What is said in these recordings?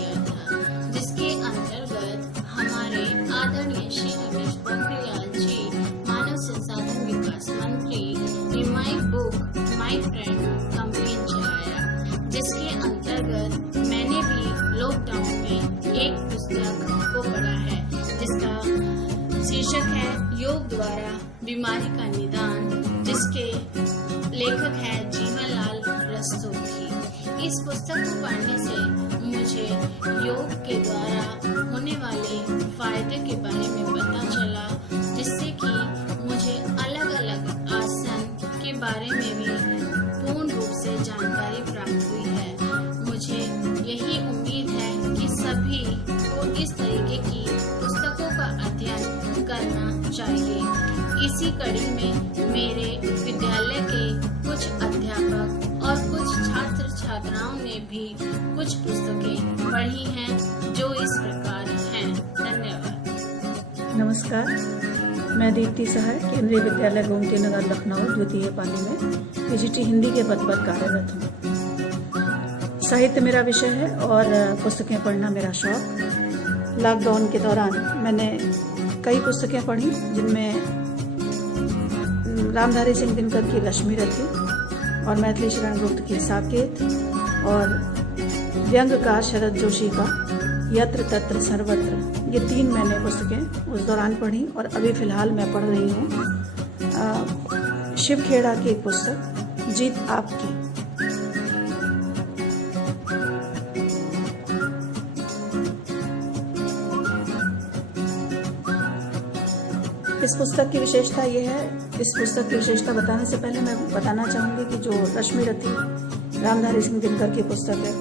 किया था, जिसके अंतर्गत हमारे आदरणीय श्री रमेश पोखरियाल जी, मानव संसाधन विकास मंत्री, ने my book my friend campaign चलाया, जिसके अंतर्गत मैंने भी लॉकडाउन में एक पुस्तक को पढ़ा है, जिसका शीर्षक है योग द्वारा बीमारी का निदान, जिसके लेखक है जीवनलाल रस्तोगी। इस पुस्तक को पढ़ने से मुझे योग के द्वारा होने वाले फायदे के बारे में पता चला, जिससे कि मुझे अलग अलग आसन के बारे में भी पूर्ण रूप से जानकारी प्राप्त हुई है। मुझे यही उम्मीद है कि सभी को इस तरीके की पुस्तकों का अध्ययन करना चाहिए। इसी कड़ी में मेरे विद्यालय के कुछ अध्यापक और कुछ छात्र छात्राओं ने भी कुछ पुस्तकें पढ़ी हैं, जो इस प्रकार हैं। धन्यवाद। नमस्कार, मैं दीप्ति सहाय, केंद्रीय विद्यालय गोमती नगर लखनऊ द्वितीय पाली में पीजीटी हिंदी के पद पर कार्यरत हूँ। साहित्य मेरा विषय है और पुस्तकें पढ़ना मेरा शौक। लॉकडाउन के दौरान मैंने कई पुस्तकें पढ़ी, जिनमें रामधारी सिंह दिनकर की लक्ष्मी रथी और मैथिली शरण गुप्त की साकेत और व्यंग्यकार शरद जोशी का यत्र तत्र सर्वत्र, ये 3 मैंने पुस्तकें उस दौरान पढ़ी। और अभी फिलहाल मैं पढ़ रही हूँ शिव खेड़ा की एक पुस्तक जीत आपकी। इस पुस्तक की विशेषता ये है, इस पुस्तक की विशेषता बताने से पहले मैं बताना चाहूँगी कि जो लक्ष्मी रथी रामधारी सिंह दिनकर की पुस्तक है,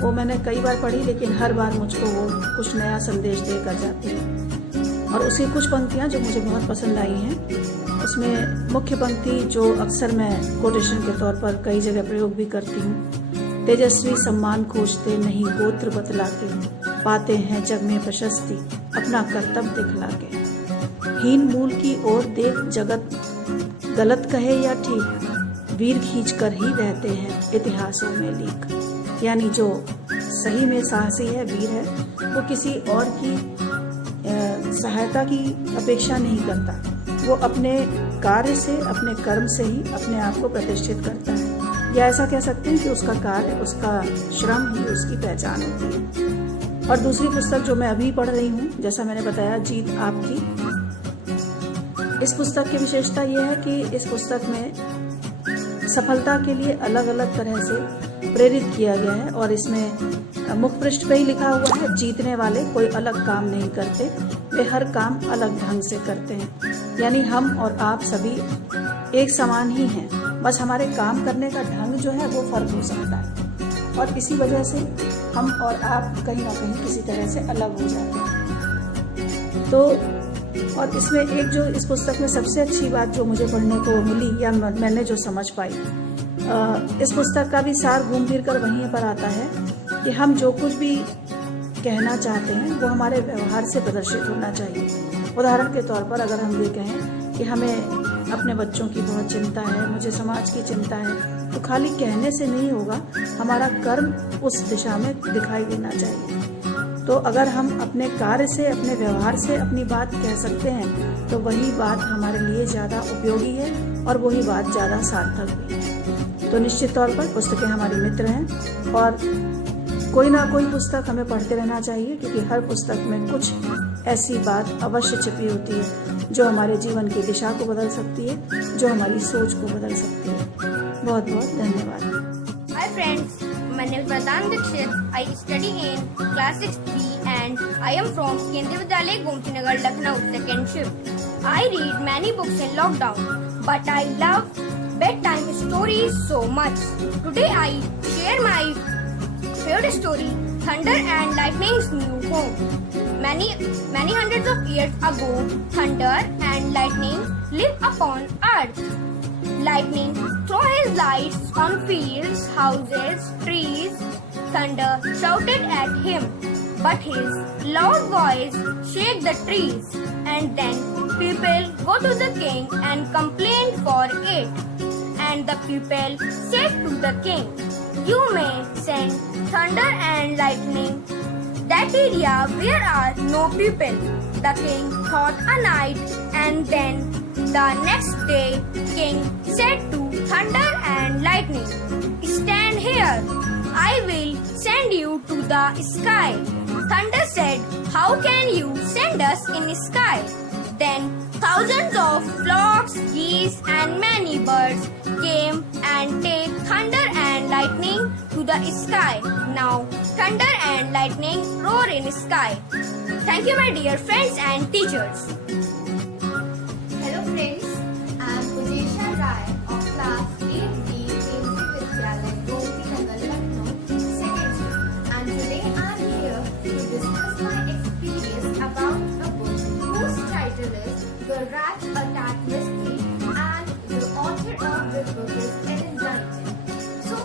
वो मैंने कई बार पढ़ी, लेकिन हर बार मुझको वो कुछ नया संदेश देकर जाती है। और उसी कुछ पंक्तियाँ जो मुझे बहुत पसंद आई हैं, उसमें मुख्य पंक्ति जो अक्सर मैं कोटेशन के तौर पर कई जगह प्रयोग भी करती हूँ, तेजस्वी सम्मान खोजते नहीं गोत्र बतला के, पाते हैं जग में प्रशस्ति अपना कर्तव्य दिखला के, हीन मूल की ओर देख जगत गलत कहे या ठीक, वीर खींच कर ही रहते हैं इतिहासों में लीक। यानी जो सही में साहसी है, वीर है, वो किसी और की सहायता की अपेक्षा नहीं करता, वो अपने कार्य से, अपने कर्म से ही अपने आप को प्रतिष्ठित करता है, या ऐसा कह सकते हैं कि उसका कार्य, उसका श्रम ही उसकी पहचान होती है। और दूसरी पुस्तक जो मैं अभी पढ़ रही हूँ, जैसा मैंने बताया, जीत आपकी। इस पुस्तक की विशेषता यह है कि इस पुस्तक में सफलता के लिए अलग अलग तरह से प्रेरित किया गया है, और इसमें मुख पृष्ठ पे ही लिखा हुआ है, जीतने वाले कोई अलग काम नहीं करते, वे हर काम अलग ढंग से करते हैं। यानी हम और आप सभी एक समान ही हैं, बस हमारे काम करने का ढंग जो है वो फर्क हो सकता है, और इसी वजह से हम और आप कहीं ना कहीं किसी तरह से अलग हो जाते हैं। तो और इसमें एक जो इस पुस्तक में सबसे अच्छी बात जो मुझे पढ़ने को मिली, या मैंने जो समझ पाई, इस पुस्तक का भी सार घूम फिर कर वहीं पर आता है कि हम जो कुछ भी कहना चाहते हैं वो हमारे व्यवहार से प्रदर्शित होना चाहिए। उदाहरण के तौर पर अगर हम ये कहें कि हमें अपने बच्चों की बहुत चिंता है, मुझे समाज की चिंता है, तो खाली कहने से नहीं होगा, हमारा कर्म उस दिशा में दिखाई देना चाहिए। तो अगर हम अपने कार्य से, अपने व्यवहार से अपनी बात कह सकते हैं, तो वही बात हमारे लिए ज़्यादा उपयोगी है और वही बात ज़्यादा सार्थक भी है। तो निश्चित तौर पर पुस्तकें हमारी मित्र हैं, और कोई ना कोई पुस्तक हमें पढ़ते रहना चाहिए, क्योंकि हर पुस्तक में कुछ ऐसी बात अवश्य छिपी होती है जो हमारे जीवन की दिशा को बदल सकती है, जो हमारी सोच को बदल सकती है। बहुत बहुत धन्यवाद। Hi friends, my name is Vardhan Dixit. I study in class 6B and I am from Kendriya Vidyalaya Gomti Nagar, Lucknow, second shift. I read many books in lockdown, but I love bedtime stories so much. Today I share my favorite story, Thunder and Lightning's New Home. Many hundreds of years ago, thunder and lightning lived upon earth. Lightning threw his lights on fields, houses, trees. Thunder shouted at him, but his loud voice shook the trees. And then people go to the king and complain for it. And the people said to the king, "You may send thunder and lightning that area where are no people. The king thought a night, and then the next day king said to thunder and lightning, "Stand here, I will send you to the sky." Thunder said, "How can you send us in the sky?" Then thousands of flocks, geese and many birds came and take thunder and lightning to the sky. Now thunder and lightning roar in the sky. Thank you, my dear friends and teachers. Hello friends, I am Pujesha Rai of class 8B Kendriya Vidyalaya Gomtinagar Lucknow 2nd Shift, and today I am here to discuss my experience about a book whose title is The Rat Attack Mystery, and the author of this book is Ellen Duncan. So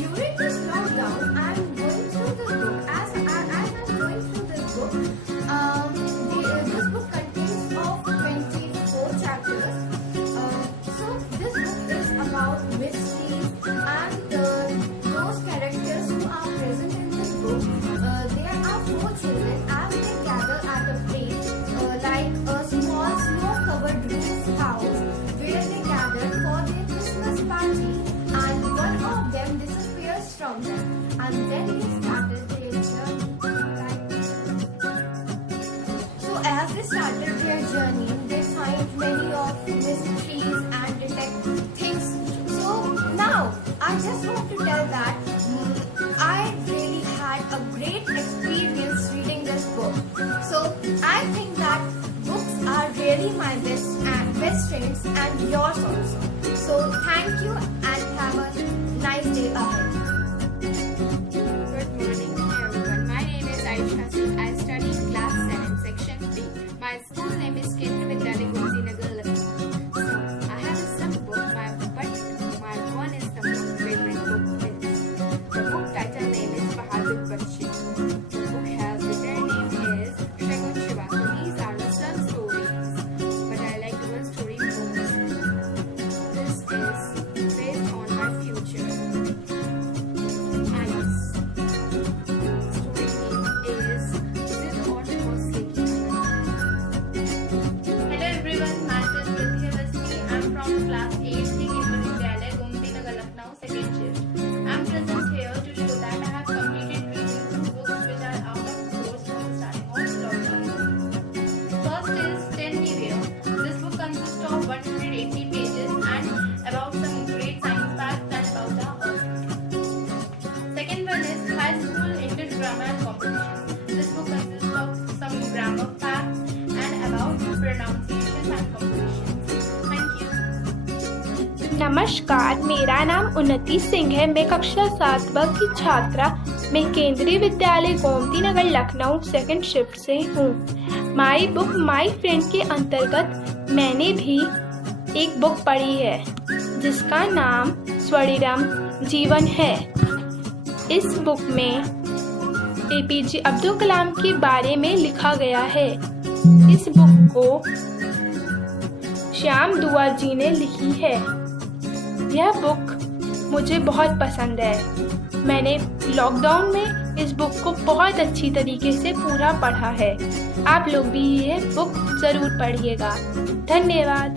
during this lockdown I am going through this book. As I am going through this book, this book contains of 24 chapters. So this book is about mysteries and those characters who are present in this book. There are 4 children as they gather at a place like a small snow-covered roof house where they gathered for their Christmas party, and one of them disappears from them, and then they started their journey. So as they started their journey, they find many of mysteries and detect things. So now I just want to tell that I really had a great experience reading this book. So I think that books are really my best friends and yours also. So thank you and have a nice day ahead. Good morning, everyone. My name is Aisha Singh. I study in class 7, section 3. My school name is Kendriya Vidyalaya Gomtinagar Lucknow. So, I have some book, but my one is the most favorite book is. The book title name is Bahadur Bakshe. The book has written name is Shagun Shiva. So, these are the some stories, but I like the one story most. This is based on my future. Hello everyone, myself Prithiya Vasti. I am from class 8C Kendriya Vidyalaya Gomtinagar Lucknow 2nd Shift. I am present here to show that I have completed reading 2 books which are out of course from the starting of lockdown. First is 10 Me Where. This book consists of 180 pages and about some great science facts and about the earth. Second one is High School English Grammar and Composition. This book consists of some grammar facts and about pronunciation and composition. Thank you. नमस्कार, मेरा नाम उन्नति सिंह है। मैं कक्षा 7 की छात्रा। मैं केंद्रीय विद्यालय गोमतीनगर लखनऊ 2nd शिफ्ट से हूँ। माई बुक माई फ्रेंड के अंतर्गत मैंने भी एक बुक पढ़ी है जिसका नाम स्वर्णिम जीवन है। इस बुक में APJ अब्दुल कलाम के बारे में लिखा गया है। इस बुक को श्याम दुआ जी ने लिखी है। यह बुक मुझे बहुत पसंद है। मैंने लॉकडाउन में इस बुक को बहुत अच्छी तरीके से पूरा पढ़ा है। आप लोग भी ये बुक ज़रूर पढ़िएगा। धन्यवाद।